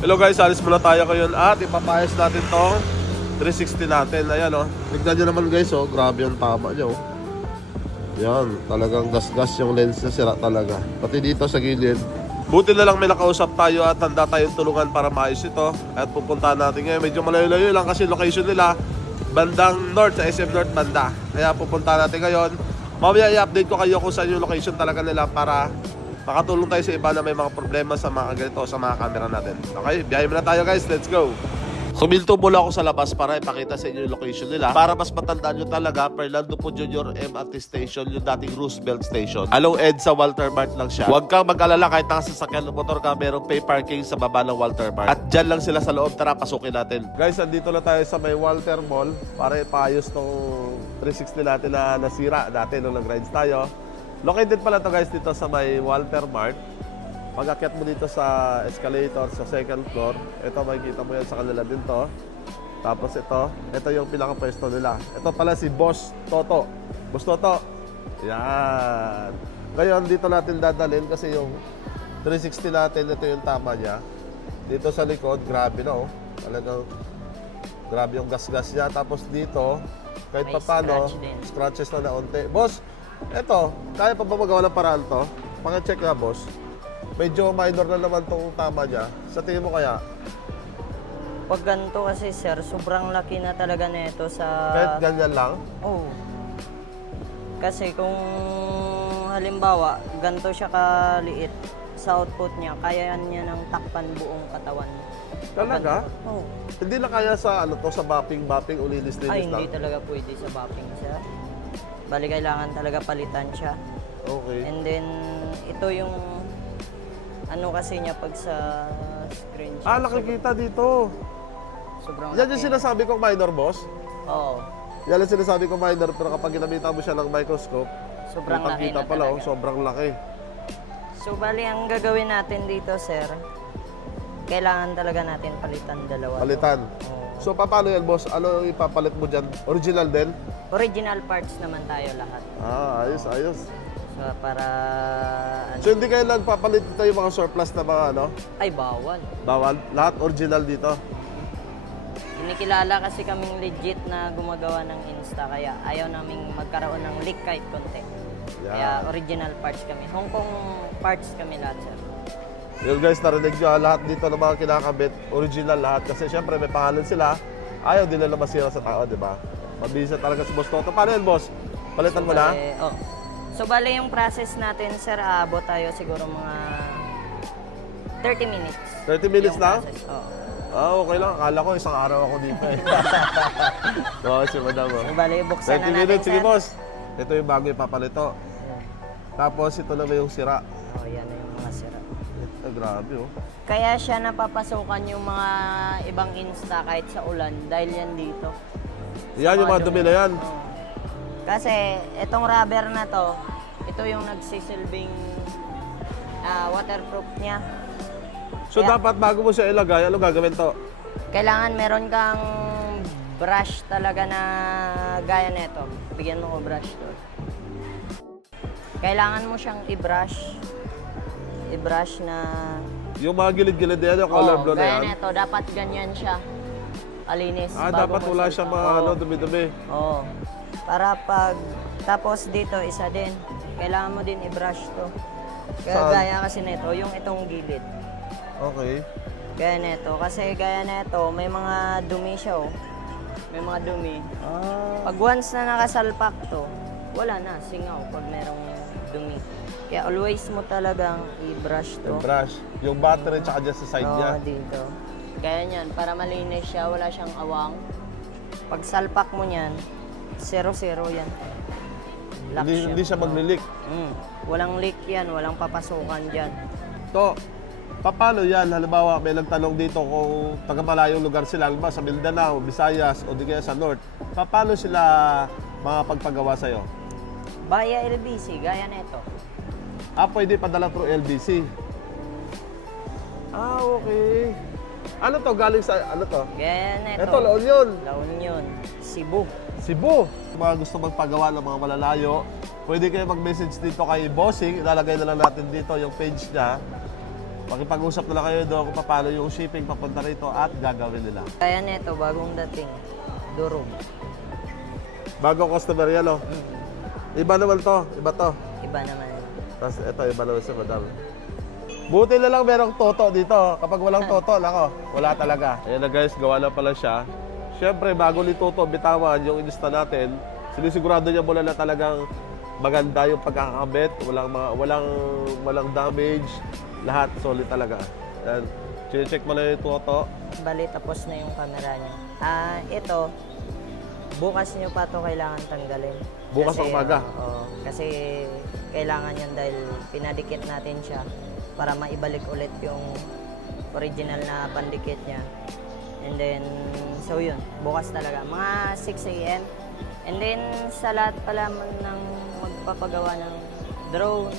Hello guys, alis muna tayo ngayon at ipapayos natin tong 360 natin. Ayan o, tignan nyo naman guys o, grabe yung tama nyo. Yan, talagang gas-gas yung lens na sira talaga. Pati dito sa gilid. Buti na lang may nakausap tayo at handa tayong tulungan para maayos ito. At pupuntahan natin ngayon, medyo malayo-layo lang kasi location nila bandang north, sa SM North banda. Kaya pupuntahan natin ngayon. Mamaya i-update ko kayo kung saan yung location talaga nila para makatulong tayo sa iba na may mga problema sa mga ganito sa mga camera natin. Okay, biyahe muna tayo guys, let's go! Huminto mula ako sa labas para ipakita sa inyo yung location nila. Para mas matandaan nyo talaga, Fernando Po Jr. MRT Station, yung dating Roosevelt Station. Along EDSA Walter Mart lang siya. Huwag kang mag-alala kahit nakasasakyan ng motor ka, merong pay parking sa baba ng Walter Mart. At dyan lang sila sa loob, tara pasukin natin. Guys, andito na tayo sa may Walter Mall para ipayos tong 360 natin na nasira dati nung nag-rides tayo. Located pala to guys dito sa may Walter Mart. Pag-akyat mo dito sa escalator sa second floor, ito makikita mo yan sa kanila din to. Tapos ito yung pinaka-pwesto nila. Ito pala si Boss Toto. Boss Toto. Yan. Ngayon dito natin dadalhin kasi yung 360 natin, ito yung tama niya. Dito sa likod, grabe na oh. Talagang grabe yung gas-gas niya. Tapos dito, kahit may papano, scratches na naunti. Boss, eto, kaya pa ba magawa ng paraan to? Paki-check nga, boss. Medyo minor na naman tong tama niya. Sa tingin mo kaya? Pag ganito kasi sir, sobrang laki na talaga nito sa... Kahit ganyan lang? Oo. Kasi kung halimbawa, ganito siya kaliit sa output niya, kaya niya nang takpan buong katawan. Talaga? Oo. Hindi na kaya sa ano to, sa bapping, ulilis-linis Ay, lang? hindi talaga pwede sa bapping siya. Bali, kailangan talaga palitan siya. Okay. And then, ito yung ano kasi niya pag sa screen siya. Nakikita dito. Sobrang Yan yung laki. sinasabi kong minor, boss? Oo. Yan yung sinasabi kong minor, pero kapag ginamitan mo siya ng microscope, Sobrang laki kita na pala, oh, talaga. sobrang laki. So, bali, ang gagawin natin dito, sir, kailangan talaga natin palitan dalawa. Palitan. Oo. So, paano yan, boss? Ano ipapalit mo dyan? Original din? Original parts naman tayo lahat. Ayos. So, para... Ano, So, hindi kayo nagpapalit dito yung mga surplus na mga ano? ay, bawal. Bawal? Lahat original dito? Kinikilala kasi kaming legit na gumagawa ng Insta, kaya ayaw naming magkaroon ng leak kahit konti. Yan. Kaya original parts kami. Hong Kong parts kami lahat, sir. Yun guys, narinig nyo, lahat dito ng mga kinakabit, original lahat. Kasi syempre may pangalan sila, ayaw din nila masira sa tao, di ba? Mabisa talaga si Boss Toto. Paano yun, boss? Palitan mo na? Oh. So, bale yung process natin, sir, aabot tayo siguro mga 30 minutes. 30 minutes yung na? process. Oo. Okay lang. Akala ko isang araw ako dito eh. Oo, si madam. So, bale, buksan 30 na natin, minutes, sige sir. boss. Ito yung bago ipapalito. Tapos ito na yung sira. Oh, yan na yung mga sira. Grabe oh. Kaya siya napapasukan yung mga ibang Insta kahit sa ulan dahil yan dito. Yan yung mga dumi na yan. Oo. Kasi itong rubber na to, ito yung nagsisilbing waterproof niya. So Kaya- dapat bago mo siya ilagay, ano gagawin to? Kailangan meron kang brush talaga na gaya nito. Bigyan mo ko brush to. Kailangan mo siyang i-brush. I-brush na... Yung mga gilid-gilid na yan, yung color blue na gaya yan. nito. Dapat ganyan siya. Kalinis. bago Dapat mo wala salpak. siyang mga Oo. ano, dumi-dumi. Oo. Para pag... Tapos dito, isa din. Kailangan mo din i-brush to. Kaya Saan? gaya kasi nito, yung itong gilid. Okay. Gaya nito. Kasi gaya nito, may mga dumi siya oh. May mga dumi. Pag once na nakasalpak to, wala na, singaw pag merong dumi. Kaya always mo talagang i-brush to. Yung brush. Yung battery tsaka dyan sa side niya. Oo, dito. Kaya niyan, para malinis siya, wala siyang awang. Pag salpak mo niyan, 0-0 yan. Lock Hindi siya maglilik. Walang leak yan, walang papasukan dyan. To, paano yan? Halimbawa, may nagtanong dito kung taga-malayong lugar sila, halimbawa sa Mindanao, Visayas, o di kaya sa North. Paano sila makapagpagawa sa'yo? Via LBC, gaya nito. Pwede padala through LBC. Okay. Ano to? Galing sa, ano to? Gaya nito. Ito, La Union. La Union, Cebu. Cebu. Mga gusto magpagawa ng mga malalayo, pwede kayo mag-message dito kay Bossing. Ilalagay na lang natin dito yung page niya. Pakipag-usap na lang kayo doon kung paano yung shipping papunta rito at gagawin nila. Kaya neto, bagong dating. Durog. Bagong customer yan, oh. Iba naman to. Iba to. Iba naman. Tapos ito, iba naman sa madam. Buti na lang merong toto dito. Kapag walang toto, nako, wala talaga. Ayan na guys, gawa na pala siya. Siyempre, bago ni Toto bitawan yung inista natin, sinisigurado niya muna na talagang maganda yung pagkakakabit, walang damage, lahat solid talaga. Ayan, check mo na yung Toto. Bali, tapos na yung camera niya. Ito, bukas nyo pa to kailangan tanggalin. Bukas ang umaga? Oo, kasi kailangan yan dahil pinadikit natin siya para maibalik ulit yung original na pandikit niya. And then, so yun, bukas talaga. Mga 6 a.m. And then, sa lahat pala ng magpapagawa ng drone,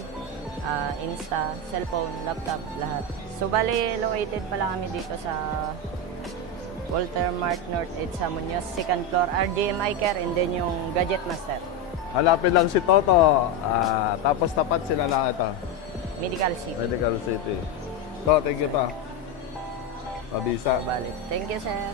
Insta, cellphone, laptop, lahat. So, bali, located pala kami dito sa Walter Mart North 8 sa Muñoz, 2nd floor, RGMI Care, and then yung Gadget Master. Hanapin lang si Toto. Tapos tapat sila lang ito. Medical City. Medical City. So, thank you pa. Mabisa. Bali. Thank you, sir.